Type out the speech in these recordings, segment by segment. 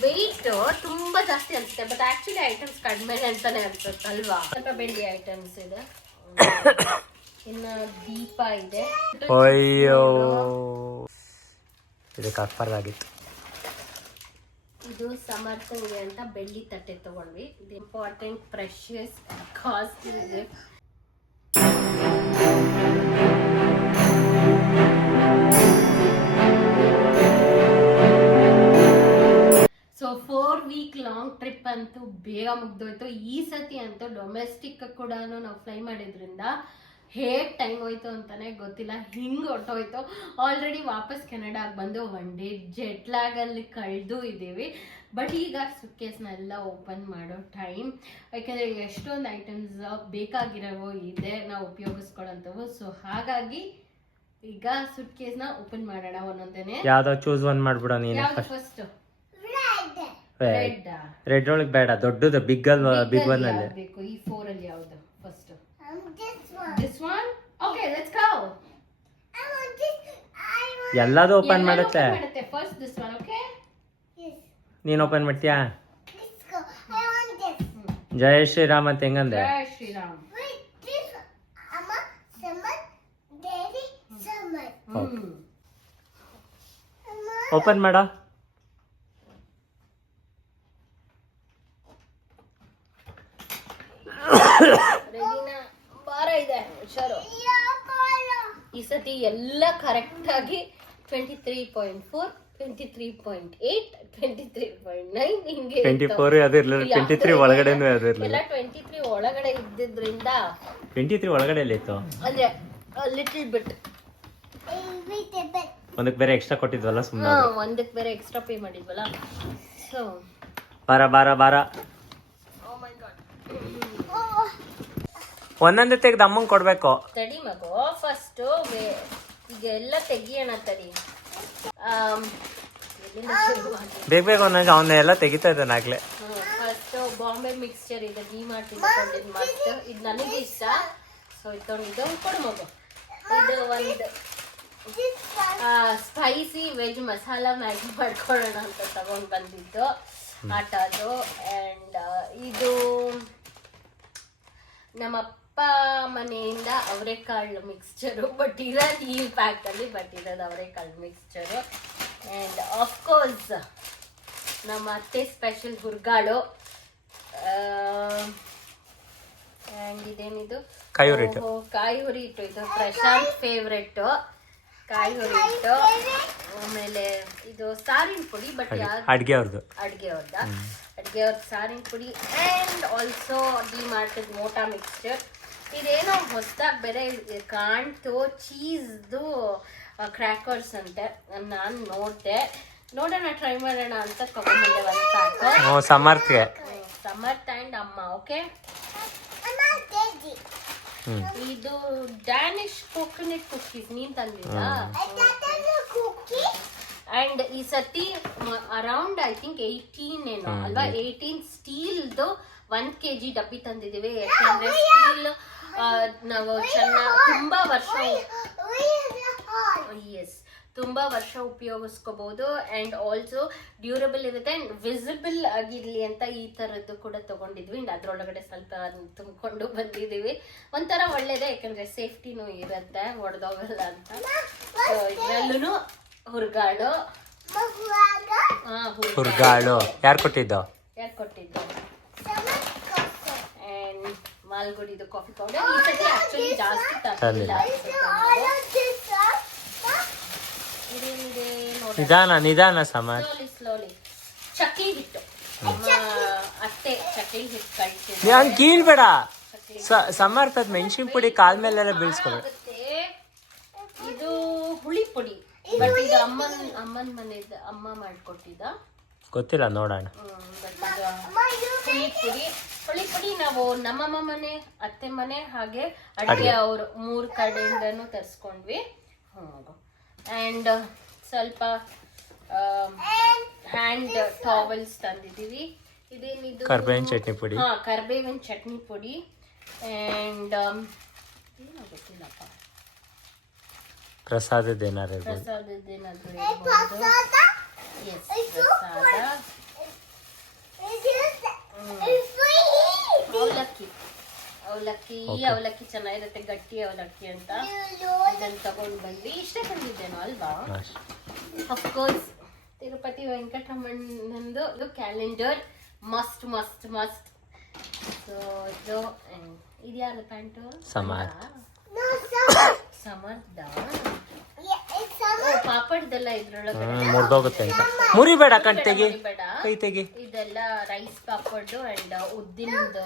Weight ತುಂಬಾ ಜಾಸ್ತಿ ಅನ್ಸುತ್ತೆ ಬಟ್ ಆಕ್ಚುಲಿ ಐಟಮ್ಸ್ ಕಡಿಮೆ ಅಂತಾನೆ ಅನ್ಸುತ್ತೆ ಅಲ್ವಾ? ಸ್ವಲ್ಪ ಬೆಳ್ಳಿ ಐಟಮ್ಸ್ ಇದೆ. ಇನ್ನು ದೀಪ ಇದೆ. ಅಯ್ಯೋ. ಇದಕ್ಕೆ ಹಾಕ್ಬಾರ್ದಾಗಿತ್ತು ಇದು ಸಮರ್ಥನಿಗೆ ಅಂತ ಬೆಳ್ಳಿ ತಟ್ಟೆ ತಗೊಂಡ್ವಿ. ಇದು ಇಂಪಾರ್ಟೆಂಟ್ ಪ್ರೆಷಿಯಸ್ ಕಾಸ್ಟ್ ಇದೆ so four week long trip ಅಂತೂ ಬೇಗ ಮುಗ್ದೋಯ್ತು. ಈ ಸತಿ ಅಂತೂ ಡೊಮೆಸ್ಟಿಕ್ ಕೂಡ ನಾವು ಫ್ಲೈ ಮಾಡಿದ್ರಿಂದ ಹೇಗ್ ಟೈಮ್ ಹೋಯ್ತು ಅಂತಾನೆ ಗೊತ್ತಿಲ್ಲ. ಹಿಂಗೆ ಹೊಟ್ಟೋಯ್ತು ಆಲ್ರೆಡಿ ವಾಪಸ್ ಕೆನಡಾಗೆ ಬಂದು ಒನ್ ಡೇ ಜೆಟ್ಲಾಗಲ್ಲಿ ಕಳೆದು ಇದ್ದೀವಿ. ಬಟ್ ಈಗ ಸುಕ್ಕೇಸ್ನೆಲ್ಲ ಓಪನ್ ಮಾಡೋ ಟೈಮ್ ಯಾಕೆಂದರೆ ಎಷ್ಟೊಂದು ಐಟಮ್ಸ್ ಬೇಕಾಗಿರೋವು ಇದೆ ನಾವು ಉಪಯೋಗಿಸ್ಕೊಳ್ಳೋಂಥವು ಸೊ ಹಾಗಾಗಿ ಈಗ ಸುಟ್ಕೇಸ್ನ ಓಪನ್ ಮಾಡೋಣ ಒಂದೊಂದೇನೆ. ಯಾವ್ದೋ ಚೂಸ್ ಒನ್ ಮಾಡ್ಬಿಡೋಣ ಫಸ್ಟ್ ರೆಡ್ ಒಳಗೆ ಬೇಡ ದೊಡ್ಡದು ಬಿಗ್ ಅಲ್ ಬಿಗ್ ಒನ್ ಅಲ್ಲಿ ಬೇಕು ಈ ಫೋರ್ ಅಲ್ಲಿ ಯಾವ್ದು first this one okay let's go ಎಲ್ಲದು ಓಪನ್ ಮಾಡುತ್ತೆ? ಮಾಡುತ್ತೆ? ಫಸ್ಟ್ ದಿಸ್ ಒನ್ ಓಕೆ ನೀನ್ ಓಪನ್ ಮಾಡ್ತೀಯಾ? ಜಯ ಶ್ರೀರಾಮ್ ಅಂತ ಹೆಂಗಂದೆ? ಶ್ರೀರಾಮ್. ಓಪನ್ ಮಾಡ ರೆಡಿನಾ ಬಾರ ಇದೆ ಈ ಸತಿ ಎಲ್ಲ ಕರೆಕ್ಟ್ ಆಗಿ twenty three point four twenty three point eight twenty three point nine ಹಿಂಗೆ ಟ್ವೆಂಟಿ ಫೋರ್ ಯಾವ್ದು ಇರ್ಲಿಲ್ಲ. ಟ್ವೆಂಟಿ ತ್ರೀ ಒಳಗಡೆನೂ ಯಾವ್ದು ಇರ್ಲಿಲ್ಲ. ಎಲ್ಲ ಟ್ವೆಂಟಿ ತ್ರೀ ಒಳಗಡೆ ಇದ್ದಿದ್ರಿಂದ ಟ್ವೆಂಟಿ ತ್ರೀ ಒಳಗಡೆ ಎಲ್ಲಿತ್ತು ಅಂದ್ರೆ ಲಿಟಲ್ ಬಿಟ್ ಒಂದಕ್ಕೆ ಬೇರೆ ಎಕ್ಸ್ಟ್ರಾ ಕೊಟ್ಟಿದ್ವಲ್ಲ ಸುಮ್ಮನೆ ಒಂದಕ್ಕೆ ಬೇರೆ ಎಕ್ಸ್ಟ್ರಾ ಪೇ ಮಾಡಿದ್ವಲ್ಲ. ಸೊ ಬಾರ ಬಾರ ಬಾರ ಓ ಮೈ ಗಾಡ್ ಒಂದೊಂದೇ ತೆಗ್ದು ಅಮ್ಮಂಗೆ ಕೊಡಬೇಕು. ತಡಿ ಮಗು ಫಸ್ಟ್ ಈಗ ಎಲ್ಲ ತೆಗಿಯೋಣ ತಡಿ. ಬೇಗ ಬೇಗ ಒಂದೊಂದು ಅವನ್ನ ಎಲ್ಲ ತೆಗಿತಾ ಇದ್ದಾನೆ ಆಗ್ಲೇ. ಫಸ್ಟ್ ಬಾಂಬೆ ಮಿಕ್ಸ್ಚರ್ ಇದೆ ಡಿ ಮಾರ್ಟ್ ಇಟ್ಕೊಂಡಿದ್ದು ಮಸ್ತ್ ಇದು ನನಗೆ ಇಷ್ಟ. ಸೊ ಇಟ್ಕೊಂಡಿದ್ದು ಕೊಡು ಮಗು. ಇದು ಒಂದು ಸ್ಪೈಸಿ ವೆಜ್ ಮಸಾಲ ಮ್ಯಾಗಿ ಮಾಡ್ಕೊಳ್ಳೋಣ ಅಂತ ತಗೊಂಡ್ ಬಂದಿದ್ದು. ಆಟ ಅದು. ಆ್ಯಂಡ್ ಇದು ನಮ್ಮಪ್ಪ ಮನೆಯಿಂದ ಅವರೆಕಾಳು ಮಿಕ್ಸ್ಚರು ಬಟ್ ಇರೋದು ಈ ಪ್ಯಾಕಲ್ಲಿ ಬಟ್ ಇರೋದು ಅವರೆಕಾಳು ಮಿಕ್ಸ್ಚರು ಆ್ಯಂಡ್ ಆಫ್ಕೋರ್ಸ್ ನಮ್ಮ ಅತ್ತೆ ಸ್ಪೆಷಲ್ ಹುರ್ಗಾಳು ಆ್ಯಂಡ್ ಇದೇನಿದು? ಕಾಯಿ ಹುರಿಟ್ಟು ಹಿಟ್ಟು. ಕಾಯಿ ಹುರಿಟ್ಟು ಇದು ಪ್ರಶಾಂತ್ ಫೇವ್ರೆಟ್ ಕಾಯಿ ಹುರಿಟ್ಟು ಆಮೇಲೆ ಇದು ಸಾರಿನ ಪುಡಿ ಬಟ್ ಅಡ್ಗೆ. ಅವ್ರದ್ದು ಅಡ್ಗೆ ಅವ್ರದ್ದು ಅಡ್ಗೆ ಅವ್ರದ್ದು ಸಾರಿನ ಪುಡಿ. ಆ್ಯಂಡ್ ಆಲ್ಸೋ ಡಿ ಮಾರ್ಟದ ಮೋಟಾ ಮಿಕ್ಸ್ಚರ್ ಇದೇನೋ ಹೊಸದಾಗಿ ಬೇರೆ ಕಾಣ್ತು ಚೀಸ್ದು ಕ್ರ್ಯಾಕರ್ಸ್ ಅಂತೆ. ನಾನು ನೋಡಿದೆ. ನೋಡೋಣ ಟ್ರೈ ಮಾಡೋಣ ಅಂತ ತಗೊಂಡ್ಬಂದೆ ಒಂದು ಪ್ಯಾಕ್ ಹ್ಞೂ ಸಮರ್ಥ್ಗೆ. ಸಮರ್ಥ ಆ್ಯಂಡ್ ಅಮ್ಮ ಓಕೆ? ಇದು ಡ್ಯಾನಿಶ್ ಕೊಕೊನೆಟ್ ಕುಕ್ಕೀಸ್ ನೀನ್ ತಂದಿದ್ದ ಅಂಡ್ ಈ ಸತಿ ಅರೌಂಡ್ ಐ ಥಿಂಕ್ ಏಯ್ಟೀನ್ ಏನೋ ಅಲ್ವಾ? ಏಯ್ಟೀನ್ ಸ್ಟೀಲ್ದು ಒನ್ ಕೆ ಜಿ ಡಬ್ಬಿ ತಂದಿದ್ದೀವಿ. ಯಾಕಂದ್ರೆ ಸ್ಟೀಲ್ ನಾವು ಚೆನ್ನಾಗಿ ತುಂಬ ವರ್ಷ ಎಸ್ ತುಂಬ ವರ್ಷ ಉಪಯೋಗಿಸ್ಕೋಬಹುದು ಅಂಡ್ ಆಲ್ಸೋ ಡ್ಯೂರಬಲ್ ಇರುತ್ತೆ ಅಂಡ್ ವಿಸಿಬಲ್ ಆಗಿರಲಿ ಅಂತ ಈ ತರದ್ದು ಕೂಡ ತಗೊಂಡಿದ್ವಿ. ಅಂಡ್ ಅದ್ರೊಳಗಡೆ ಸ್ವಲ್ಪ ತುಂಬಿಕೊಂಡು ಬಂದಿದ್ದೀವಿ. ಒಂಥರ ಒಳ್ಳೇದೇ ಯಾಕಂದರೆ ಸೇಫ್ಟಿನೂ ಇರುತ್ತೆ ಒಡೆದೋಗಲ್ಲ ಅಂತ. ಇದ್ರಲ್ಲೂ ಹುರ್ಗಾಳು. ಹಾ ಹುರ್ಗಾಳು. ಯಾರು ಕೊಟ್ಟಿದ್ದು? ಯಾರು ಕೊಟ್ಟಿದ್ದು? ಮಾಲ್ಗುಡಿದು ಕಾಫಿ ಪೌಡರ್ ಈ ಸತಿ ಆಕ್ಚುಲಿ ಜಾಸ್ತಿ ತರಲಿಲ್ಲ. ಇದೇನಿದೆ? ನೋಡಿ ನಿಧಾನ ನಿಧಾನ ಸಮರ್ ಸ್ಲೋಲಿ ಸ್ಲೋಲಿ ಚಕ್ಲಿ ಹಿಟ್ಟು. ನಮ್ಮ ಅತ್ತೆ ಚಕ್ಲಿ ಹಿಟ್ಟು ಕಳ್ಸಿದ್ರು. ಹಂಗೆ ಕೀಳ್ಬೇಡ. ಸಮರ್ಥದ ಸಮರ್ಥದ್ ಮೆಣಸಿನ ಪುಡಿ ಕಾಲ್ ಮೇಲೆಲ್ಲ ಬೀಳ್ಸ್ಕೊಬೇಡ. ಇದು ಹುಳಿ ಪುಡಿ. ಬಟ್ ಇದು ಅಮ್ಮನ್ ಅಮ್ಮನ್ ಮನೆದ ಅಮ್ಮ ಮಾಡ್ಕೊಟ್ಟಿದ್ದ. ಗೊತ್ತಿಲ್ಲ ನೋಡೋಣ. ಹುಳಿ ಪುಡಿ ನಾವು ನಮ್ಮಮ್ಮ ಮನೆ ಅತ್ತೆ ಮನೆ ಹಾಗೆ ಅಡುಗೆ ಅವರು ಮೂರು ಕಡೆಯಿಂದನೂ ತರಿಸ್ಕೊಂಡ್ವಿ. ಅಂಡ್ ಸ್ವಲ್ಪ ಹ್ಯಾಂಡ್ ಟಾವೆಲ್ಸ್ ತಂದಿದ್ದೀವಿ. ಇದೇನಿದು? ಕರ್ಬೇವಿನ ಚಟ್ನಿ ಪುಡಿ. ಹಾಂ ಕರ್ಬೇವಿನ ಚಟ್ನಿ ಪುಡಿ. ಅಂಡ್ ಏನೋ ಗೊತ್ತಿಲ್ಲಪ್ಪ. ಪ್ರಸಾದದ ಏನಾದರೂ ಪ್ರಸಾದದ ಪ್ರಸಾದದ್ದೇನಾದ್ರೂ ಅವಲಕ್ಕಿ ಅವಲಕ್ಕಿ ಅವಲಕ್ಕಿ ಚೆನ್ನಾಗಿರುತ್ತೆ ಗಟ್ಟಿ ಅವಲಕ್ಕಿ ಅಂತ. ಇದನ್ನು ತಗೊಂಡು ಬಂದ್ವಿ ಇಷ್ಟೇ ತಂದಿದ್ದೇನೋ ಅಲ್ವಾ? ಅಫ್ಕೋರ್ಸ್ ತಿರುಪತಿ ವೆಂಕಟರಮಣ್ಣಂದು ಇದು calendar must must must so ಇದು ಇದ್ಯಾರು ಪ್ಯಾಂಟು? ಸಮರ್ಥ. ಸಮರ್ಥ. ಪಾಪಡ್ದೆಲ್ಲ ಇದ್ರೊಳಗೆ ಮುರಿದೋಗುತ್ತೆ ಅಂತ. ಮುರಿಬೇಡ ಕಣ್ ತೆಗಿ. ಕೈ ತೆಗಿ. ಇದೆಲ್ಲ ರೈಸ್ ಪಾಪಡ್ ಅಂಡ್ ಉದ್ದಿನದು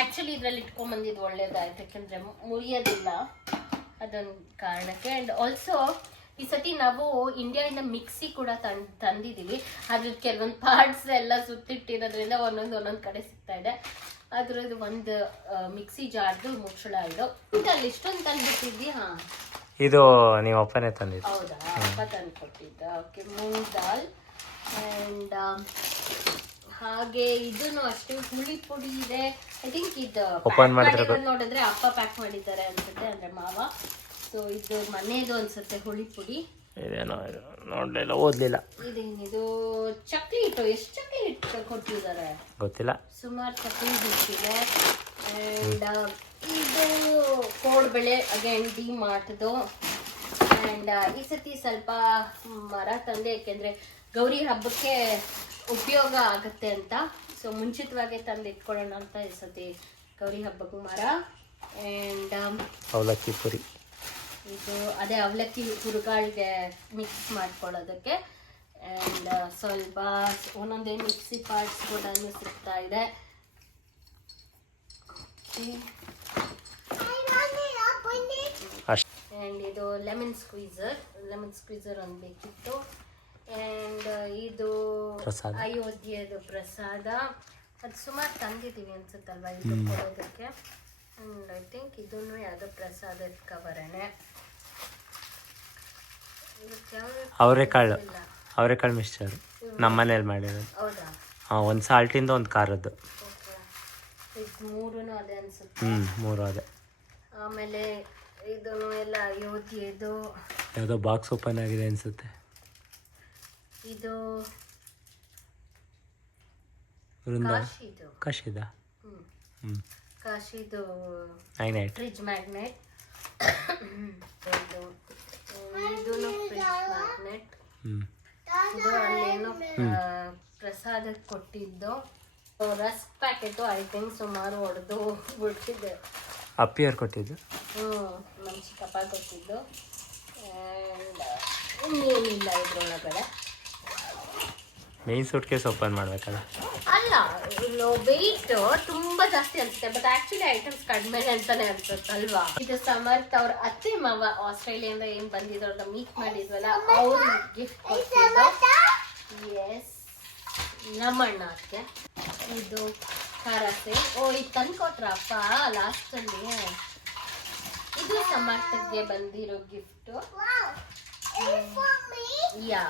ಆಕ್ಚುಲಿ ಇದ್ರಲ್ಲಿ ಇಟ್ಕೊಂಡ್ ಬಂದಿದ್ ಒಳ್ಳೇದಾಯ್ತು ಯಾಕಂದ್ರೆ ಮುರಿಯೋದಿಲ್ಲ. ಅದೊಂದು ಕಾರಣಕ್ಕೆ. ಅಂಡ್ ಆಲ್ಸೋ ಈ ಸತಿ ನಾವು ಇಂದ ಮಿಕ್ಸಿ ಕೂಡ ತಂದ್ ತಂದಿದೀವಿ. ಅದ್ರ ಕೆಲವೊಂದು ಪಾರ್ಟ್ಸ್ ಎಲ್ಲ ಸುತ್ತಿಟ್ಟಿರೋದ್ರಿಂದ ಒಂದೊಂದು ಒಂದೊಂದು ಕಡೆ ಸಿಗ್ತಾ ಇದೆ. ಅದ್ರದ್ದು ಒಂದು ಮಿಕ್ಸಿ ಜಾರ್ದು ಮುಚ್ಚಳ ಇದು. ಅಲ್ಲಿ ಇಷ್ಟೊಂದು ತಂದ್ಬಿಟ್ಟಿದ್ದಿ ಹಾ ಇದು ನೀವು ಅಪ್ಪನೇ ತಂದಿದ್ದು. ಹೌದಾ? ಅಪ್ಪ ತಂದು ಕೊಟ್ಟಿದ್ದ. ಓಕೆ ಮೂಂಗ್ ದಾಲ್ ಆ್ಯಂಡ್ ಹಾಗೆ ಇದನ್ನು ಅಷ್ಟೇ ಹುಳಿ ಪುಡಿ ಇದೆ. ಐ ಥಿಂಕ್ ಇದು Open pack ಮಾಡಿದ್ರೆ ನೋಡಿದ್ರೆ ಅಪ್ಪ ಪ್ಯಾಕ್ ಮಾಡಿದ್ದಾರೆ ಅನ್ಸುತ್ತೆ ಅಂದ್ರೆ ಮಾವ. ಸೊ ಇದು ಮನೆದು ಅನ್ಸುತ್ತೆ ಹುಳಿ ಪುಡಿ. ಇದೇನೋ ಇದು? ನೋಡ್ಲಿಲ್ಲ ಓದ್ಲಿಲ್ಲ. ಇದೇನಿದು? ಚಕ್ಲಿ ಹಿಟ್ಟು ಎಷ್ಟು ಚಕ್ಲಿ ಹಿಟ್ಟು ಕೊಟ್ಟಿದ್ದಾರೆ? ಗೊತ್ತಿಲ್ಲ. ಸುಮಾರು ಚಕ್ಲಿ ಹಿಟ್ಟಿದೆ ಆ್ಯಂಡ್ ಇದು ಕೋಡ್ಬೆಳೆ ಅಗೇನ್ ಡಿ ಮಾರ್ಟ್ದು. ಆ್ಯಂಡ್ ಈ ಸತಿ ಸ್ವಲ್ಪ ಮರ ತಂದೆ ಯಾಕೆಂದರೆ ಗೌರಿ ಹಬ್ಬಕ್ಕೆ ಉಪಯೋಗ ಆಗುತ್ತೆ ಅಂತ. ಸೊ ಮುಂಚಿತವಾಗೇ ತಂದು ಇಟ್ಕೊಳ್ಳೋಣ ಅಂತ ಈ ಸತಿ ಗೌರಿ ಹಬ್ಬಕ್ಕೂ ಮರ. ಆ್ಯಂಡ್ ಅವಲಕ್ಕಿ ಪುರಿ. ಇದು ಅದೇ ಅವಲಕ್ಕಿ ಹುರುಗಾಳಿಗೆ ಮಿಕ್ಸ್ ಮಾಡ್ಕೊಳ್ಳೋದಕ್ಕೆ. ಆ್ಯಂಡ್ ಸ್ವಲ್ಪ ಒಂದೊಂದೇ ಮಿಕ್ಸಿ ಪಾರ್ಟ್ಸ್ ಕೂಡ ಸಿಗ್ತಾ ಇದೆ ಅಷ್ಟು ಆ್ಯಂಡ್ ಇದು ಲೆಮನ್ ಸ್ಕ್ವೀಝರ್ ಲೆಮನ್ ಸ್ಕ್ವೀಸರ್ ಒಂದು ಬೇಕಿತ್ತು. ಆ್ಯಂಡ್ ಇದು ಪ್ರಸಾದ. ಅಯೋಧ್ಯೆದು ಪ್ರಸಾದ. ಅದು ಸುಮಾರು ತಂದಿದ್ದೀವಿ ಅನ್ಸುತ್ತಲ್ವಾ ಇದು ಕೊಡೋದಕ್ಕೆ? ಆ್ಯಂಡ್ ಐ ಥಿಂಕ್ ಇದೂ ಯಾವುದೋ ಪ್ರಸಾದದ ಕವರಣೆ ಅವರೆಕಾಳು ಅವರೆಕಾಳು ಮಿಕ್ಸ್ಚರ್. ನಮ್ಮ ಮನೇಲಿ ಮಾಡಿರೋದು. ಹೌದಾ? ಹಾಂ ಒಂದು ಸಾಲ್ಟಿಂದ ಒಂದು ಖಾರದ್ದು. ಇದು ಮೂರೂ ಅದೇ ಅನ್ಸುತ್ತೆ? ಹ್ಞೂ ಮೂರು ಅದೇ. ಆಮೇಲೆ ಇದನ್ನು ಎಲ್ಲ ಅಯೋಧ್ಯೆದು ಯಾವುದೋ ಬಾಕ್ಸ್ ಓಪನ್ ಆಗಿದೆ ಅನಿಸುತ್ತೆ. ಇದು ವೃಂದ? ಕಾಶಿದು. ಕಾಶಿದ? ಹ್ಞೂ ಕಾಶಿದು ಏಯ್ಟ್ ಫ್ರಿಜ್ ಮ್ಯಾಗ್ನೆಟ್ ಇದು ಇದೂ ಫ್ರಿಜ್ ಮ್ಯಾಗ್ನೆಟ್ ಹ್ಞೂ ಇದು ಅಲ್ಲೇನೋ ಪ್ರಸಾದಕ್ಕೆ ಕೊಟ್ಟಿದ್ದು. ರಸ್ ಪ್ಯಾಕೆಟು ಐ ಥಿಂಕ್ ಸುಮಾರು ಹೊಡೆದು ಬಿಟ್ಟಿದೆ ಅಪ್ಪಿಯರ್ ಕೊಟ್ಟಿದ್ದು? ಹ್ಞೂ ನಮ್ಮ ಚಿಕ್ಕಪ್ಪ ಕೊಟ್ಟಿದ್ದು. ಇನ್ನೇನಿಲ್ಲ ಇದ್ರೊಳಗಡೆ. ಮೇನ್ ಸೂಟ್ ಕೇಸ್ ಓಪನ್ ಮಾಡ್ಬೇಕಲ್ಲ? ಅಲ್ಲ ವೆಯ್ಟ್ ತುಂಬಾ ಜಾಸ್ತಿ ಅನ್ಸುತ್ತೆ ಬಟ್ ಆಕ್ಚುಲಿ ಐಟಮ್ಸ್ ಕಡಿಮೆ ಅಂತಾನೆ ಅನ್ಸುತ್ತೆ ಅಲ್ವಾ? ಇದು ಸಮರ್ಥ ಅವ್ರ ಅತ್ತೆ ಮಾವ ಆಸ್ಟ್ರೇಲಿಯಾದಿಂದ ಏನ್ ಬಂದಿದ್ರು ಮೀಟ್ ಮಾಡಿದ್ವಲ್ಲ ಅವ್ರ ಗಿಫ್ಟ್ ಕೊಟ್ಟಿದ್ದು. ಎಸ್ ನಮ್ಮಣ್ಣ ಅದಕ್ಕೆ ಇದು ಖಾರಸೆ? ಓ ಇದು ತಂದ್ಕೊಟ್ರಪ್ಪ ಲಾಸ್ಟ್ ಅಲ್ಲಿ ಇದು ಸಮರ್ಥಕ್ಕೆ ಬಂದಿರೋ ಗಿಫ್ಟ್. ಯಾ.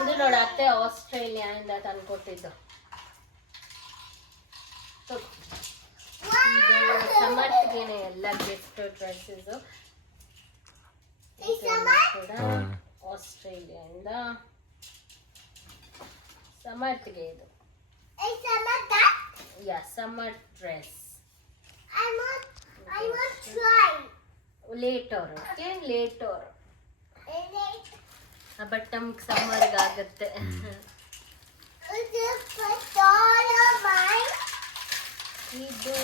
ಇದು ನೋಡ ಅತ್ತೆ ಆಸ್ಟ್ರೇಲಿಯಾದಿಂದ ತಂದ್ಕೊಟ್ಟಿದ್ದು. ಇದು ಸಮರ್ಥ್ಗೆನೆ ಎಲ್ಲ ಗಿಫ್ಟ್ ಡ್ರೆಸ್ಸಸ್ ಕೂಡ ಆಸ್ಟ್ರೇಲಿಯಾ ಇಂದ ಸಮರ್ಥ್ಗೆ ಇದು. Yeah summer dress later okay later but ನಮ್ಗೆ ಸಮ್ಮರ್ಗೆ ಆಗುತ್ತೆ. ಇದು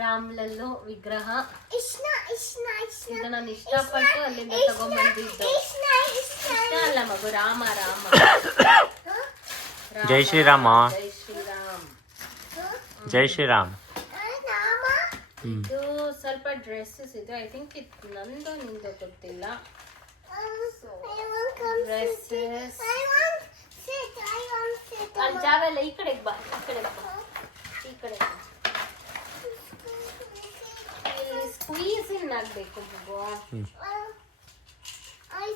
ರಾಮ್ಲಲ್ಲು ವಿಗ್ರಹ. ಇದು ನಾನು ಇಷ್ಟಪಟ್ಟು ಅಲ್ಲಿಂದ ತಗೊಂಡ್ಬಂದಿದ್ದು ಇಷ್ಟ ಅಲ್ಲ ಮಗು ರಾಮ ರಾಮ. ರಾಮ, ಜೈ ಶ್ರೀರಾಮ. ಜೈ ಶ್ರೀರಾಮ್ ಜೈ ಶ್ರೀರಾಮ್ ಹ್ಞೂ ಇದು ಸ್ವಲ್ಪ ಡ್ರೆಸ್ಸಸ್ ಇದೆ ಐ ಥಿಂಕ್ ಇದು ನಂದು ನಿಂದು ಗೊತ್ತಿಲ್ಲ. ಡ್ರೆಸ್ಸಸ್ ಅಲ್ಲಿ ಜಾಗ ಇಲ್ಲ ಈ ಕಡೆಗೆ ಬಾ ಈ ಕಡೆಗೆ ಬಾ ಈ ಕಡೆ ಬಾ. ಇಲ್ಲಿ ಸ್ಕ್ವೀಸ್ ಇನ್ ಆಗ್ಬೇಕು ಮಗು. ಅಲ್ಲಿ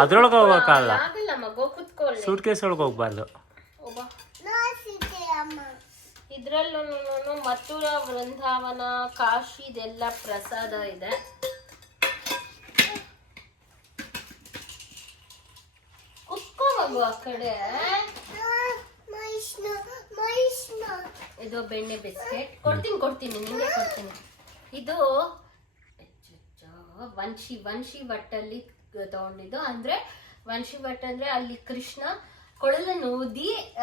ಅದ್ರೊಳಗೆ ಹೋಗಕ್ಕಾಗಲ್ಲ ಆಗಲ್ಲ ಮಗು ಕುತ್ಕೊಳ್ಳಿ. ಸೂಟ್ ಕೇಸ್ ಒಳಗೆ ಹೋಗ್ಬಾರ್ದು. ಒಬ್ಬ. ಇದ್ರಲ್ಲೂ ಮಥುರ ವೃಂದಾವನ ಕಾಶಿ ಇದೆಲ್ಲ ಪ್ರಸಾದ ಇದೆ. ಕುತ್ಕೋಬೋದು ಆ ಕಡೆ. ಇದು ಬೆಣ್ಣೆ ಬಿಸ್ಕೆಟ್. ಕೊಡ್ತೀನಿ ಕೊಡ್ತೀನಿ ನಿಂಗೆ ಕೊಡ್ತೀನಿ. ಇದು ವಂಶಿ ವಂಶಿ ಭಟ್ಟಲ್ಲಿ ತಗೊಂಡಿದ್ದು. ಅಂದ್ರೆ ವಂಶಿ ಭಟ್ ಅಂದ್ರೆ ಅಲ್ಲಿ ಕೃಷ್ಣ ಕೊಳಲನ್ನು ಊದಿ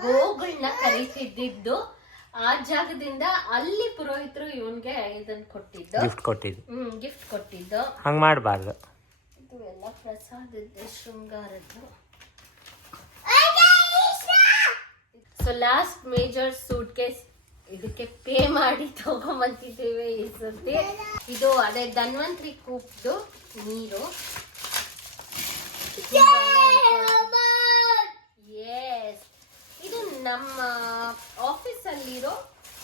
ಗೋಗಳನ್ನ ಕರೀತಿದ್ದಿದ್ದು. ಆ ಜಾಗದಿಂದ ಅಲ್ಲಿ ಪುರೋಹಿತರು ಇವನ್ಗೆ ಇದನ್ನ ಕೊಟ್ಟಿದ್ದು. ಗಿಫ್ಟ್ ಕೊಟ್ಟಿದ್ದು. ಹ್ಮ್ ಗಿಫ್ಟ್ ಕೊಟ್ಟಿದ್ದು. ಹಂಗ್ ಮಾಡಬಾರ್ದು. ಇದು ಎಲ್ಲ ಪ್ರಸಾದದ ಶೃಂಗಾರದ್ದು. So last major suitcase ಇದಕ್ಕೆ ಪೇ ಮಾಡಿ ತಗೊಂಬಂತಿದ್ದೇವೆ ಈ ಸರ್ತಿ. ಇದು ಅದೇ ಧನ್ವಂತ್ರಿ ಕೂಪ್ದು ನೀರು. ಇದು ನಮ್ಮ ಆಫೀಸ್ ಅಲ್ಲಿರೋ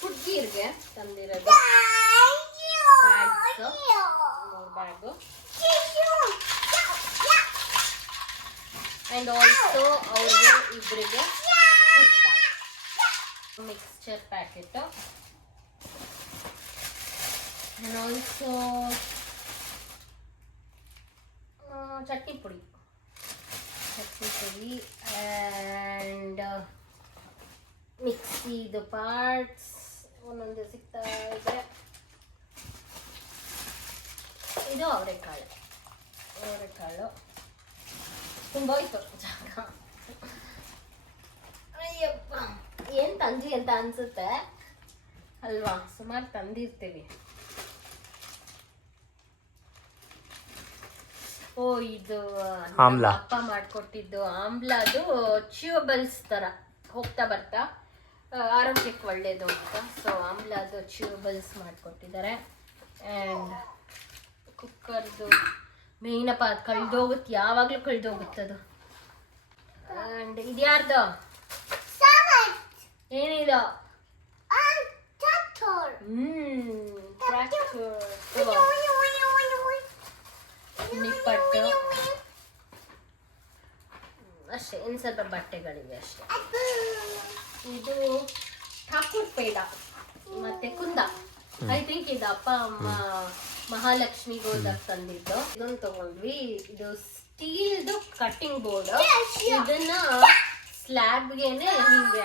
ಹುಡ್ಗೀರ್ಗೆ ತಂದಿರೋದು. ಬ್ಯಾಗು ಅಂಡ್ ಆಲ್ಸೋ ಅವ್ರಿಗೆ ಇಬ್ಬರಿಗೆ mixture packet and also chutney ಪುಡಿ ಚಟ್ನಿ ಪುಡಿ ಆ್ಯಂಡ್ ಮಿಕ್ಸಿದು ಪಾರ್ಟ್ಸ್ ಒಂದೊಂದು ಸಿಗ್ತಾ ಇದೆ. ಇದು ಅವರೆಕಾಳು. ಅವರೆಕಾಳು. ತುಂಬೋಯ್ತು ಜಾಗ. ಅಯ್ಯಪ್ಪ. ಏನ್ ತಂದ್ವಿ ಅಂತ ಅನ್ಸುತ್ತೆ? ಅಲ್ವಾ ಸುಮಾರು ತಂದಿರ್ತೀವಿ. ಓ ಇದು ಆಮ್ಲ. ಅಪ್ಪ ಮಾಡ್ಕೊಟ್ಟಿದ್ದು ಆಮ್ಲ ಅದು ಚ್ಯೂಬಲ್ಸ್ ತರ. ಹೋಗ್ತಾ ಬರ್ತಾ ಆರೋಗ್ಯಕ್ಕೆ ಒಳ್ಳೇದು ಅಂತ. ಸೊ ಆಮ್ಲ ಅದು ಚ್ಯೂಬಲ್ಸ್ ಮಾಡ್ಕೊಟ್ಟಿದ್ದಾರೆ. ಆ್ಯಂಡ್ ಕುಕ್ಕರ್ದು ಮೇನಪ್ಪ ಅದು ಕಳ್ದೋಗುತ್ತೆ ಯಾವಾಗಲೂ ಕಳ್ದೋಗುತ್ತದು ಆ್ಯಂಡ್ ಇದ್ಯಾರ್ದು? ಏನಿದು? ಹ್ಮ್ ಟ್ರ್ಯಾಕ್ಟರ್ ನಿಪ್ಪಟ್ಟು. ಅಷ್ಟೇ ಇನ್ನು ಸ್ವಲ್ಪ ಬಟ್ಟೆಗಳಿವೆ ಅಷ್ಟೇ. ಇದು ಠಾಕೂರ್ ಪೇಡ ಮತ್ತೆ ಕುಂದ. ಐ ಥಿಂಕ್ ಇದು ಅಪ್ಪ ಅಮ್ಮ ಮಹಾಲಕ್ಷ್ಮಿಗೆ ಹೋದಾಗ ತಂದಿದ್ದು. ಇದೊಂದು ತಗೊಂಡ್ವಿ. ಇದು ಸ್ಟೀಲ್ದು ಕಟ್ಟಿಂಗ್ ಬೋರ್ಡ್. ಇದನ್ನ ಸ್ಲ್ಯಾಬ್ಗೆನೆ ಹಿಂಗೆ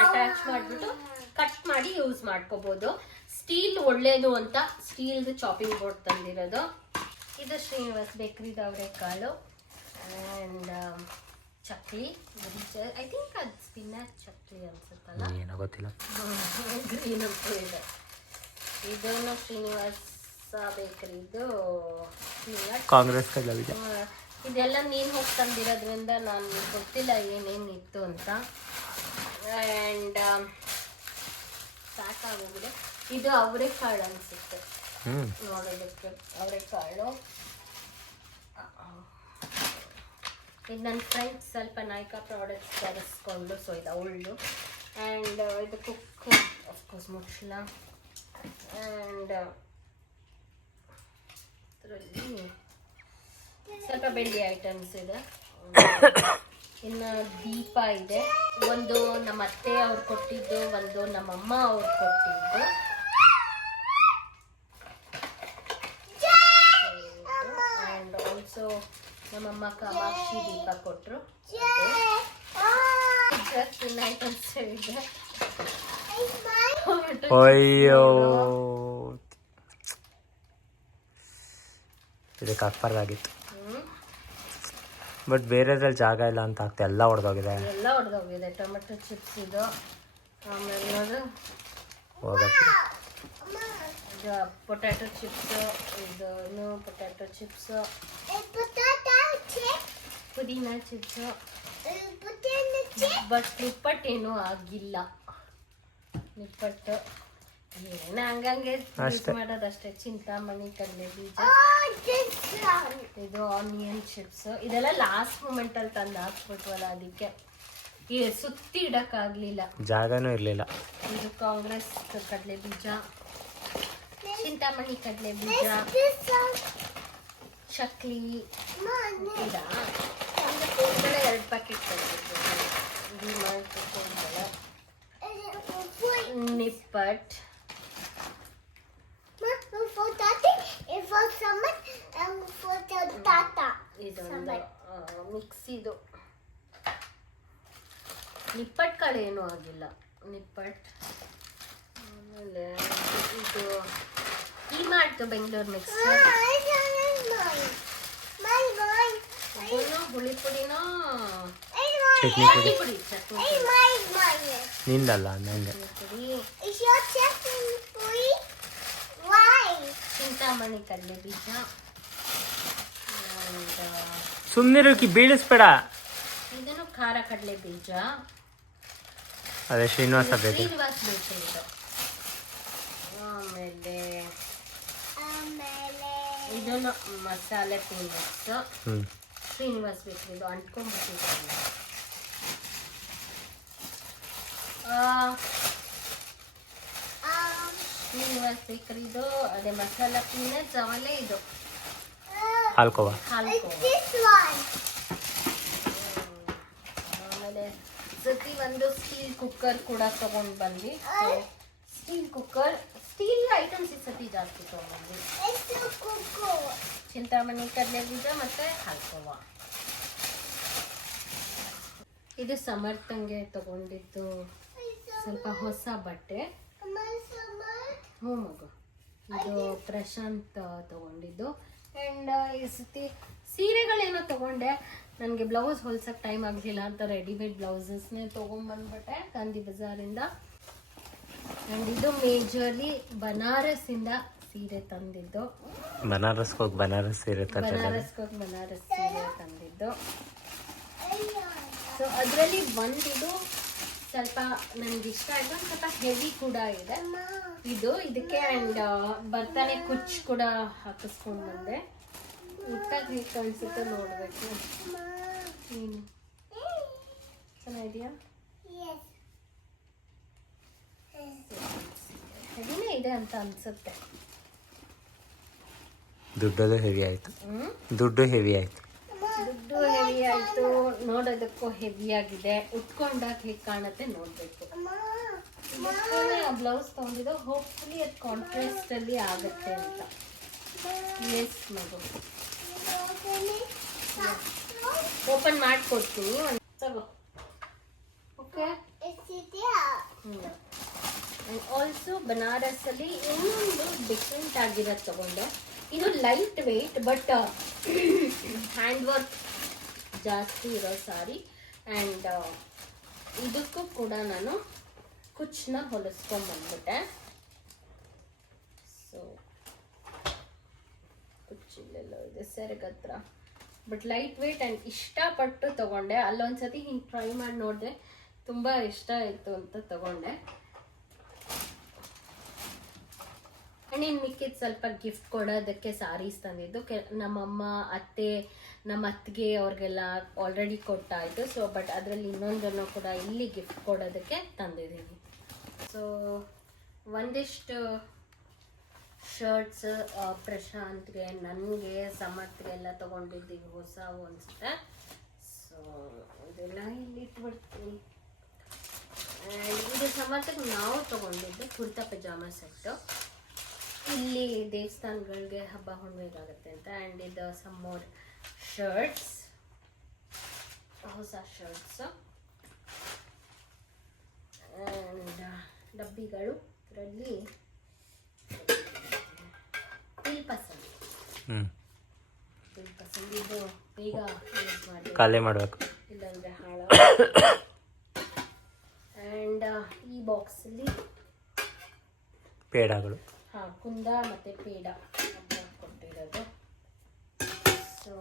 ಅಟ್ಯಾಚ್ ಮಾಡಿಬಿಟ್ಟು ಕಟ್ ಮಾಡಿ ಯೂಸ್ ಮಾಡ್ಕೋಬಹುದು ಸ್ಟೀಲ್ ಒಳ್ಳೇದು ಅಂತ ಸ್ಟೀಲ್ದು ಚಾಪಿಂಗ್ ಬೋರ್ಡ್ ತಂದಿರೋದು. ಇದು ಶ್ರೀನಿವಾಸ್ ಬೇಕ್ರಿದ ಅವರೆಕಾಳು ಆ್ಯಂಡ್ ಚಕ್ಲಿ ಐ ಥಿಂಕ್ ಅದು ಸ್ಪಿನ್ನರ್ ಚಕ್ಲಿ ಅನ್ಸುತ್ತಲ್ಲ? ಏನೋ ಗೊತ್ತಿಲ್ಲ. ಗ್ರೀನ್ ಅಂತ ಇದೆ ಇದನ್ನು ಶ್ರೀನಿವಾಸ ಬೇಕರಿದು ಕಾಂಗ್ರೆಸ್ ಇದೆಲ್ಲ ನೀನು ಹೋಗಿ ತಂದಿರೋದ್ರಿಂದ ನಾನು ಗೊತ್ತಿಲ್ಲ ಏನೇನು ಇತ್ತು ಅಂತ. ಆ್ಯಂಡ್ ಸಾಕಾಗೋಗಿದೆ. ಇದು ಅವರೆಕಾಳು ಅನಿಸುತ್ತೆ. ನೋಡೋದಕ್ಕೆ ಅವರೆಕಾಳು. ಇದು ನನ್ನ ಫ್ರೆಂಡ್ ಸ್ವಲ್ಪ ನಾಯ್ಕಾ ಪ್ರಾಡಕ್ಟ್ಸ್ ತರಿಸ್ಕೊಂಡು ಸೊ ಇದು ಅವಳು ಆ್ಯಂಡ್ ಇದು ಕುಕ್ ಅಫ್ಕೋರ್ಸ್ ಮುಚ್ಚಲ ಆ್ಯಂಡ್ ಇದರಲ್ಲಿ ಸ್ವಲ್ಪ ಬೆಳ್ಳಿ ಐಟಮ್ಸ್ ಇದೆ. ಇನ್ನು ದೀಪ ಇದೆ. ಒಂದು ನಮ್ಮ ಅತ್ತೆ ಅವ್ರು ಕೊಟ್ಟಿದ್ದು ಒಂದು ನಮ್ಮ ಅಮ್ಮ ಅವ್ರು ಕೊಟ್ಟಿದ್ದು. ಆ್ಯಂಡ್ ಆಲ್ಸೋ ನಮ್ಮಮ್ಮ ಕಾಮಾಕ್ಷಿ ದೀಪ ಕೊಟ್ಟರು ಐಟಮ್ಸ್ ಇದೆ ಅಯ್ಯೋ. ಇದಕ್ಕೆ ಹಾಕ್ಬಾರ್ದಾಗಿತ್ತು. ಬಟ್ ಬೇರೆದ್ರಲ್ಲಿ ಜಾಗ ಇಲ್ಲ ಅಂತ ಆಗ್ತಾ ಎಲ್ಲ ಹೊಡೆದೋಗಿದೆ ಎಲ್ಲ ಹೊಡೆದೋಗಿದೆ ಟೊಮೆಟೊ ಚಿಪ್ಸ್ ಇದು. ಆಮೇಲೆ ನೋಡು ಹೋಗತ್ತೆ. ಪೊಟ್ಯಾಟೊ ಚಿಪ್ಸ್ ಇದು ಪೊಟ್ಯಾಟೊ ಚಿಪ್ಸ್. ಪುದೀನ ಚಿಪ್ಸ್. ಬಟ್ ನಿಪ್ಪಟ್ಟೇನು ಆಗಿಲ್ಲ. ನಿಪ್ಪಟ್ಟು. ಏನು ಹಂಗಂಗೆ ಯೂಸ್ ಅಷ್ಟೇ. ಮಾಡೋದಷ್ಟೇ. ಚಿಂತಾಮಣಿ ಕಡಲೆ ಬೀಜ. ಇದು ಆನಿಯನ್ ಚಿಪ್ಸ್ ಇದೆಲ್ಲ ಲಾಸ್ಟ್ ಮೂಮೆಂಟ್ ಅಲ್ಲಿ ತಂದು ಹಾಕ್ಬಿಟ್ವಲ್ಲ ಅದಕ್ಕೆ. ಈ ಸುತ್ತಿ ಇಡಕ್ಕಾಗ್ಲಿಲ್ಲ. ಜಾಗನೂ ಇರಲಿಲ್ಲ. ಇದು ಕಾಂಗ್ರೆಸ್ ಕಡಲೆ ಬೀಜ. ಚಿಂತಾಮಣಿ ಕಡಲೆ ಬೀಜ. ಚಕ್ಲಿ ಗಿಡ ಎರಡು ಪ್ಯಾಕೆಟ್ ತಂದಿದ್ದು ನಿಪ್ಪಟ್ ಇದೊಂದು ಮಿಕ್ಸಿದು. ನಿಪ್ಪಟ್ಟು ಕಾಳು ಏನೂ ಆಗಿಲ್ಲ. ನಿಪ್ಪಟ್. ಆಮೇಲೆ ಇದು ಈ ಮಾಡ್ತು ಬೆಂಗಳೂರು ಮಿಕ್ಸ್ ಹುಳಿ ಪುಡಿನೋ ಚಟ್ನಿ ಚಟ್ನಿ ಪುಡಿ ಚಟ್ನಿ ಪುಡಿ. ನಿಂದಲ್ಲ ನಂಗೆ. ಚಟ್ನಿ ಪುಡಿ? ಚಿಂತಾಮಣಿ ಕಡಲೆ ಬೀಜ. ಸುಮ್ಮನಿರೋಕಿ ಬೀಳಿಸ್ಬೇಡ. ಇದನ್ನು ಖಾರ ಕಡಲೆ ಬೀಜ. ಅದೇ ಶ್ರೀನಿವಾಸ ಬೇಕು ಶ್ರೀನಿವಾಸ ಇದು. ಆಮೇಲೆ ಇದನ್ನು ಮಸಾಲೆ ಪೀನಟ್ಸ್. ಶ್ರೀನಿವಾಸ ಬೇಕು ಇದು ಇದು ಶ್ರೀನಿವಾಸ್ ಬೇಕ್ರಿದು ಅದೇ ಮಸಾಲ ಪೀನಟ್ಸ್ ಆಮೇಲೆ ಇದು. ಹಾಲ್ಕೋವ? ಹಾಲ್ಕೋವ. ಆಮೇಲೆ ಸತಿ ಒಂದು ಸ್ಟೀಲ್ ಕುಕ್ಕರ್ ಕೂಡ ತಗೊಂಡ್ ಬಂದ್ವಿ ಸ್ಟೀಲ್ ಕುಕ್ಕರ್ ಸ್ಟೀಲ್ ಐಟಮ್ಸ್ ಈ ಸತಿ ಜಾಸ್ತಿ ತಗೊಂಡ್ಬಂದ್ವಿ ಚಿಂತಾಮಣಿ ಕಡಲೆ ಬೀಜ ಮತ್ತೆ ಹಾಲ್ಕೋವಾ. ಇದು ಸಮರ್ಥಂಗೆ ತಗೊಂಡಿದ್ದು ಸ್ವಲ್ಪ ಹೊಸ ಬಟ್ಟೆ. ಹ್ಞೂ ಮಗು ಇದು ಪ್ರಶಾಂತ್ ತಗೊಂಡಿದ್ದು. ಆ್ಯಂಡ್ ಈ ಸತಿ ಸೀರೆಗಳೇನೋ ತಗೊಂಡೆ. ನನಗೆ ಬ್ಲೌಸ್ ಹೊಲ್ಸಕ್ಕೆ ಟೈಮ್ ಆಗಲಿಲ್ಲ ಅಂತ ರೆಡಿಮೇಡ್ ಬ್ಲೌಸಸ್ನೇ ತೊಗೊಂಬಂದ್ಬಿಟ್ಟೆ ಗಾಂಧಿ ಬಜಾರಿಂದ. ಆ್ಯಂಡ್ ಇದು ಮೇಜರ್ಲಿ ಬನಾರಸ್ಸಿಂದ ಸೀರೆ ತಂದಿದ್ದು. ಬನಾರಸ್ ಹೋಗಿ ಬನಾರಸ್ ಸೀರೆ ಬನಾರಸ್ ಬನಾರಸ್ಗೆ ಹೋಗಿ ಬನಾರಸ್ ಸೀರೆ ತಂದಿದ್ದು. ಸೊ ಅದರಲ್ಲಿ ಒಂದಿದು ಸ್ವಲ್ಪ ನನಗೆ ಇಷ್ಟ ಆಯ್ತು ಒಂದ್ ಸ್ವಲ್ಪ ಹೆವಿ ಕೂಡ ಇದೆ. ಇದು ಇದಕ್ಕೆ ಆ್ಯಂಡ್ ಬರ್ತಾನೆ ಕುಚ್ ಕೂಡ ಹಾಕಿಸ್ಕೊಂಡು ಬಂದೆ. ಉಟ್ಟಾಗ ಹೇಗೆ ಕಾಣಿಸುತ್ತೆ ನೋಡಬೇಕು. ನೀನು? ಚೆನ್ನಾಗಿದೆಯಾ? ಹೆವಿನೇ ಇದೆ ಅಂತ ಅನ್ಸುತ್ತೆ. ದುಡ್ಡದು ಹೆವಿ ಆಯಿತು. ಹ್ಞೂ ದುಡ್ಡು ಹೆವಿ ಆಯಿತು. ದುಡ್ಡು ಹೆವಿ ಆಯ್ತು. ನೋಡೋದಕ್ಕೂ ಹೆವಿ ಆಗಿದೆ. ಉಟ್ಕೊಂಡಾಗ ಹೇಗೆ ಕಾಣುತ್ತೆ ನೋಡ್ಬೇಕು. ಬ್ಲೌಸ್ ತಗೊಂಡಿದ್ದು ಹೋಪ್ಫುಲಿ ಅದು ಕಾಂಟ್ರಾಸ್ಟ್ ಅಲ್ಲಿ ಆಗುತ್ತೆ ಅಂತ. ಎಸ್ ಮಗು. ಓಪನ್ ಮಾಡ್ಕೊಡ್ತೀನಿ ತಗೋ. ಓಕೆ ಆಲ್ಸೋ ಬನಾರಸ್ ಅಲ್ಲಿ ಇನ್ನೊಂದು ಡಿಫ್ರೆಂಟ್ ಆಗಿರೋದು ತಗೊಂಡೆ. ಇದು light weight but hand work ಜಾಸ್ತಿ ಇರೋ ಸಾರಿ ಆ್ಯಂಡ್ ಇದಕ್ಕೂ ಕೂಡ ನಾನು ಕುಚ್ಚನ್ನ ಹೊಲಿಸ್ಕೊಂಡ್ಬಂದ್ಬಿಟ್ಟೆ ಸೊ ಕುಚ್ಚಿಲ್ಲೆಲ್ಲ ಇದೆ ಸೆರಗತ್ರ ಬಟ್ ಲೈಟ್ ವೆಯ್ಟ್ ಆ್ಯಂಡ್ ಇಷ್ಟಪಟ್ಟು ತಗೊಂಡೆ. ಅಲ್ಲೊಂದ್ಸತಿ ಹಿಂಗೆ ಟ್ರೈ ಮಾಡಿ ನೋಡಿದೆ, ತುಂಬ ಇಷ್ಟ ಆಯಿತು ಅಂತ ತಗೊಂಡೆ. ಇನ್ನು ಮಿಕ್ಕಿದ ಸ್ವಲ್ಪ ಗಿಫ್ಟ್ ಕೊಡೋದಕ್ಕೆ ಸಾರೀಸ್ ತಂದಿದ್ದು. ಕೆ, ನಮ್ಮಮ್ಮ, ಅತ್ತೆ ನಮ್ಮ ಅತ್ತಿಗೆ ಅವ್ರಿಗೆಲ್ಲ ಆಲ್ರೆಡಿ ಕೊಟ್ಟಾಯಿತು. ಸೊ ಬಟ್ ಅದರಲ್ಲಿ ಇನ್ನೊಂದನ್ನು ಕೂಡ ಇಲ್ಲಿ ಗಿಫ್ಟ್ ಕೊಡೋದಕ್ಕೆ ತಂದಿದ್ದೀನಿ. ಸೊ ಒಂದಿಷ್ಟು ಶರ್ಟ್ಸ್ ಪ್ರಶಾಂತ್ಗೆ, ನನಗೆ, ಸಮರ್ಥ್ಗೆ ಎಲ್ಲ ತೊಗೊಂಡಿದ್ದೀವಿ ಹೊಸ ಅನಿಸುತ್ತೆ ಸೊ ಇದೆಲ್ಲ ಇಲ್ಲಿ ಇಟ್ಬಿಡ್ತೀನಿ ಇದು ಸಮರ್ಥಕ್ಕೆ ನಾವು ತೊಗೊಂಡಿದ್ದು ಕುರ್ತಾ ಪಜಾಮ ಸೆಟ್ಟು. ಇಲ್ಲಿ ದೇವಸ್ಥಾನಗಳಿಗೆ ಹಬ್ಬ ಹುಣ್ಣಿಮೆಗಾಗುತ್ತೆ ಅಂತ. ಆ್ಯಂಡ್ ಇದು ಸಮ್ ಮೋರ್ ಶರ್ಟ್ಸ್ ಹೊಸ ಶರ್ಟ್ಸ್ ಆ್ಯಂಡ್ ಡಬ್ಬಿಗಳು. ಇದರಲ್ಲಿ ಇದು ಈಗ ಖಾಲಿ ಮಾಡಬೇಕು. ಇಲ್ಲಾಂದರೆ ಹಾಳ ಆ್ಯಂಡ್ ಈ ಬಾಕ್ಸಲ್ಲಿ ಪೇಡಗಳು. ಹಾಂ ಕುಂದ ಮತ್ತು ಪೇಡ ಕೊಟ್ಟಿರೋದು. ಸೊ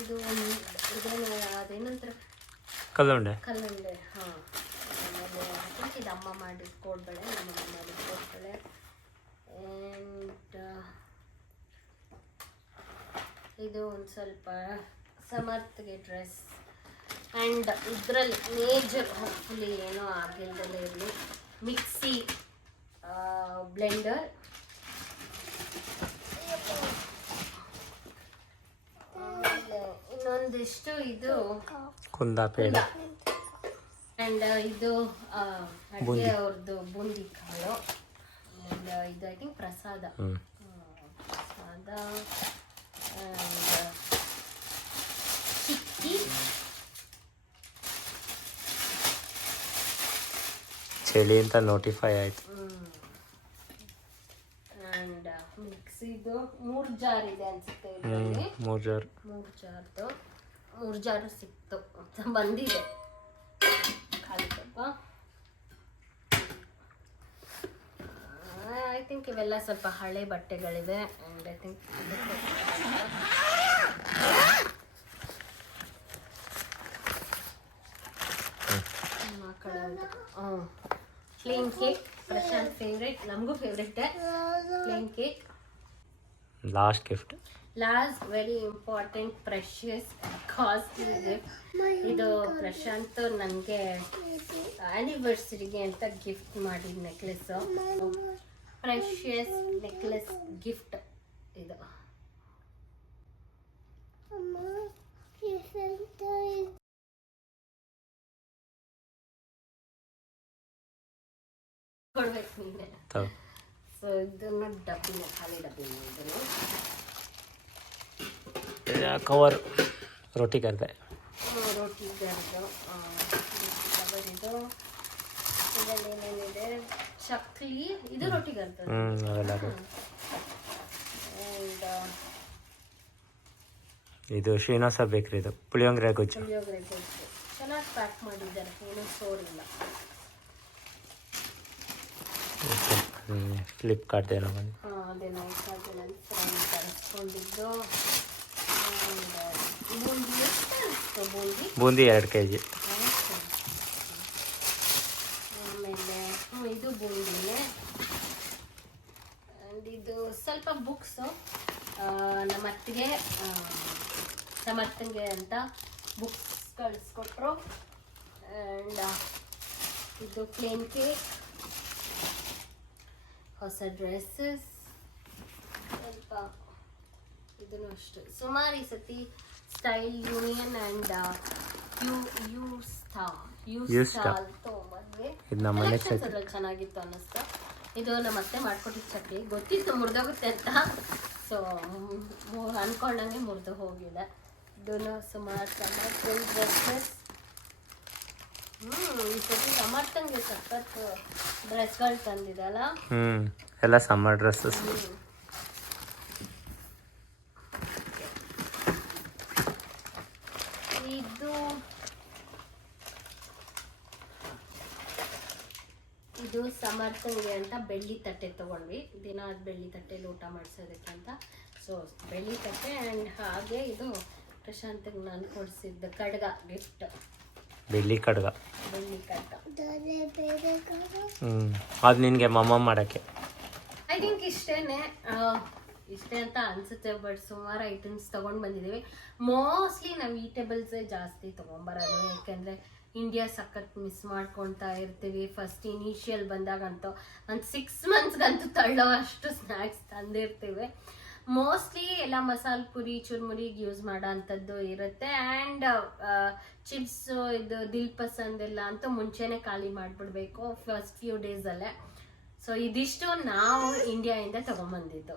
ಇದು ಇದನ್ನು ಇದೇನು ಅದೇನಂತಾರೆ ಕಲ್ಲುಂಡೆ? ಕಲ್ಲಂಡೆ ಹಾಂ. think ಇದು ಅಮ್ಮ ಮಾಡಿದ ನಮ್ಮ ಅಮ್ಮ ಮಾಡಿದ ಕೋಡ್ಬಳೆ ಆ್ಯಂಡ್ ಇದು ಒಂದು ಸ್ವಲ್ಪ ಸಮರ್ಥಗೆ ಡ್ರೆಸ್ ಆ್ಯಂಡ್ ಇದರಲ್ಲಿ ಮೇಜರ್ ಹೋಪ್ಫುಲಿ ಏನೋ ಆಗಿಲ್ದಲೇ ಇರಲಿ. ಮಿಕ್ಸಿ ಬ್ಲೆಂಡರ್ ಇನ್ನೊಂದಿಷ್ಟು ಇದು ಕುಂದ. ಪೇಡ ಅಂಡ್ ಇದು ಅಡುಗೆ ಅವ್ರದ್ದು ಬೂಂದಿ ಕಾಳು. ಅಂಡ್ ಇದು ಐ ಥಿಂಕ್ ಪ್ರಸಾದ. ಪ್ರಸಾದ and ಚಿಕ್ಕಿ. ಚಳಿ ಅಂತ ನೋಟಿಫೈ ಆಯ್ತು. ಆ್ಯಂಡ್ ಮಿಕ್ಸಿದು ಮೂರು ಜಾರ್ ಇದೆ ಅನ್ಸುತ್ತೆ ಮೂರ್ ಜೋರ್. ಮೂರು ಜಾರು ಸಿಕ್ತು ಬಂದಿದೆ. ಖಾಲಿ ಸ್ವಲ್ಪ. ಐ ಥಿಂಕ್ ಇವೆಲ್ಲ ಸ್ವಲ್ಪ ಹಳೆ ಬಟ್ಟೆಗಳಿವೆ. ಆ್ಯಂಡ್ ಐ ಥಿಂಕ್ ಹ್ಞೂ ಪ್ಲೇನ್ ಕೇಕ್ ಪ್ರಶಾಂತ್ ಫೇವ್ರೇಟ್ ನಮಗೂ favourite plain cake last gift last very important precious cost ಇದೆ ಇದು ಪ್ರಶಾಂತ್ ನನಗೆ ಆ್ಯನಿವರ್ಸರಿಗೆ ಅಂತ ಗಿಫ್ಟ್ ಮಾಡಿದ ನೆಕ್ಲೆಸ್ ಪ್ರೆಷಿಯಸ್ ನೆಕ್ಲೆಸ್ ಗಿಫ್ಟ್ ಇದು. ಕೊಡ್ಬೇಕು ನೀನೆ ಸೊ ಇದನ್ನು ಡಬ್ಬಿನ ಖಾಲಿ ಡಬ್ಬಿನ ಇದನ್ನು ಕವರ್ ರೊಟ್ಟಿ ಕರ್ದೆ ರೋಟಿ ಇದು ಚಕ್ಲಿ ರೊಟ್ಟಿ ಶ್ರೀನಿವಾಸ ಬೇಕ್ರಿ ಇದು ಪುಳಿಯೋಗರೆ ಗೊಜ್ಜು. ಪುಳಿಯೋಗರೆ ಗೊಜ್ಜು. ಚೆನ್ನಾಗಿ ಪ್ಯಾಕ್ ಮಾಡಿದ್ದಾರೆ ಏನೂ ಸ್ಟೋರ್ ಇಲ್ಲ ಫ್ಲಿಪ್ಕಾರ್ಟ್ ಏನೋ ಬಂದು ಅದೇ ನೈಟ್ ನನ್ನ ಫ್ರೆಂಡ್ ತರಿಸ್ಕೊಂಡಿದ್ದು ಬೂಂದಿ ಬೂಂದಿ. ಬೂಂದಿ ಎರಡು ಕೆ ಜಿ ಆಮೇಲೆ ಇದು ಬೂಂದಿನೇ. ಇದು ಸ್ವಲ್ಪ ಬುಕ್ಸು. ನಮ್ಮ ಅತ್ತಿಗೆ ನಮ್ಮ ಸಮರ್ಥಂಗೆ ಅಂತ ಬುಕ್ಸ್ ಕಳಿಸ್ಕೊಟ್ರು. ಆ್ಯಂಡ್ ಇದು ಪ್ಲೇನ್ ಕೇಕ್ ಹೊಸ ಡ್ರೆಸ್ಸಸ್ ಸ್ವಲ್ಪ ಇದನ್ನು ಅಷ್ಟು. ಸುಮಾರು ಈ ಸತಿ Style Union and you you ಸ್ಟಾ you stall ತೊಗೊಂಬಂದ್ವಿ ಇದು ನಮ್ಮ ಅದ್ರಲ್ಲಿ ಚೆನ್ನಾಗಿತ್ತು ಅನ್ನಿಸ್ತು. ಇದು ನಮ್ಮ ಅತ್ತೆ ಮಾಡ್ಕೊಟ್ಟಿದ್ದ ಚಕ್ಲಿ ಗೊತ್ತಿತ್ತು ಮುರಿದೋಗುತ್ತೆ ಅಂತ. ಸೊ ಅನ್ಕೊಂಡಂಗೆ ಮುರಿದು ಹೋಗಿದೆ. ಇದನ್ನು ಸುಮಾರು ಸಮರ್ಥನ್ ಡ್ರೆಸ್ಸಸ್ ಹ್ಞೂ ಈ ಸತಿ ಸಮರ್ಥಂಗೆ ಸಖತ್ ಡ್ರೆಸ್ಗಳು ತಂದಿದ್ದಲ್ಲ. ಎಲ್ಲ ಸಮ್ಮರ್ ಡ್ರೆಸ್ಸಸ್ ಇದು ಇದು ಸಮರ್ಥನಿಗೆ ಅಂತ ಬೆಳ್ಳಿ ತಟ್ಟೆ ತಗೊಂಡ್ವಿ. ದಿನ ಅದು ಬೆಳ್ಳಿ ತಟ್ಟೆಲಿ ಊಟ ಮಾಡಿಸೋದಕ್ಕೆ ಅಂತ. ಸೊ ಬೆಳ್ಳಿ ತಟ್ಟೆ ಆ್ಯಂಡ್ ಹಾಗೆ ಇದು ಪ್ರಶಾಂತಿಗೆ ನಾನು ಕೊಡಿಸಿದ್ದ ಕಡ್ಗ ಗಿಫ್ಟ್ ಬೆಳ್ಳಿ ಕಡ್ಗ. ಬೆಳ್ಳಿ ಕಡ್ಗ. ಹ್ಮ್. ಅದು ನಿನಗೆ ಮಮ್ಮ ಮಾಡೋಕ್ಕೆ. ಐ ಥಿಂಕ್ ಇಷ್ಟೇ ಆ, ಇಷ್ಟೇ ಅಂತ ಅನ್ಸುತ್ತೆ ಬಟ್ ಸುಮಾರು ಐಟಮ್ಸ್ ತಗೊಂಡ್ ಬಂದಿದ್ದೀವಿ ಮೋಸ್ಟ್ಲಿ ನಾವು ಈಟೇಬಲ್ಸೇ ಜಾಸ್ತಿ ತೊಗೊಂಬರೋದು, ಯಾಕೆಂದರೆ ಇಂಡಿಯಾ ಸಖತ್ ಮಿಸ್ ಮಾಡ್ಕೊಳ್ತಾ ಇರ್ತೀವಿ. ಫಸ್ಟ್ ಇನಿಷಿಯಲ್ ಬಂದಾಗಂತೂ ಒಂದು ಸಿಕ್ಸ್ ಮಂತ್ಸ್ಗಂತೂ ತಳ್ಳೋ ಅಷ್ಟು ಸ್ನ್ಯಾಕ್ಸ್ ತಂದಿರ್ತೀವಿ. ಮೋಸ್ಟ್ಲಿ ಎಲ್ಲ ಮಸಾಲೆ ಪುರಿ ಚುರ್ಮುರಿಗೆ ಯೂಸ್ ಮಾಡೋ ಅಂಥದ್ದು ಇರುತ್ತೆ. ಆ್ಯಂಡ್ ಚಿಪ್ಸ್ ಇದು ದಿಲ್ ಪಸಂದ್ ಎಲ್ಲ ಅಂತೂ ಮುಂಚೆನೇ ಖಾಲಿ ಮಾಡಿಬಿಡ್ಬೇಕು ಫಸ್ಟ್ ಫ್ಯೂ ಡೇಸಲ್ಲೇ ಸೊ ಇದಿಷ್ಟು ನಾವು ಇಂಡಿಯಾಯಿಂದ ತಗೊಂಬಂದಿದ್ದು.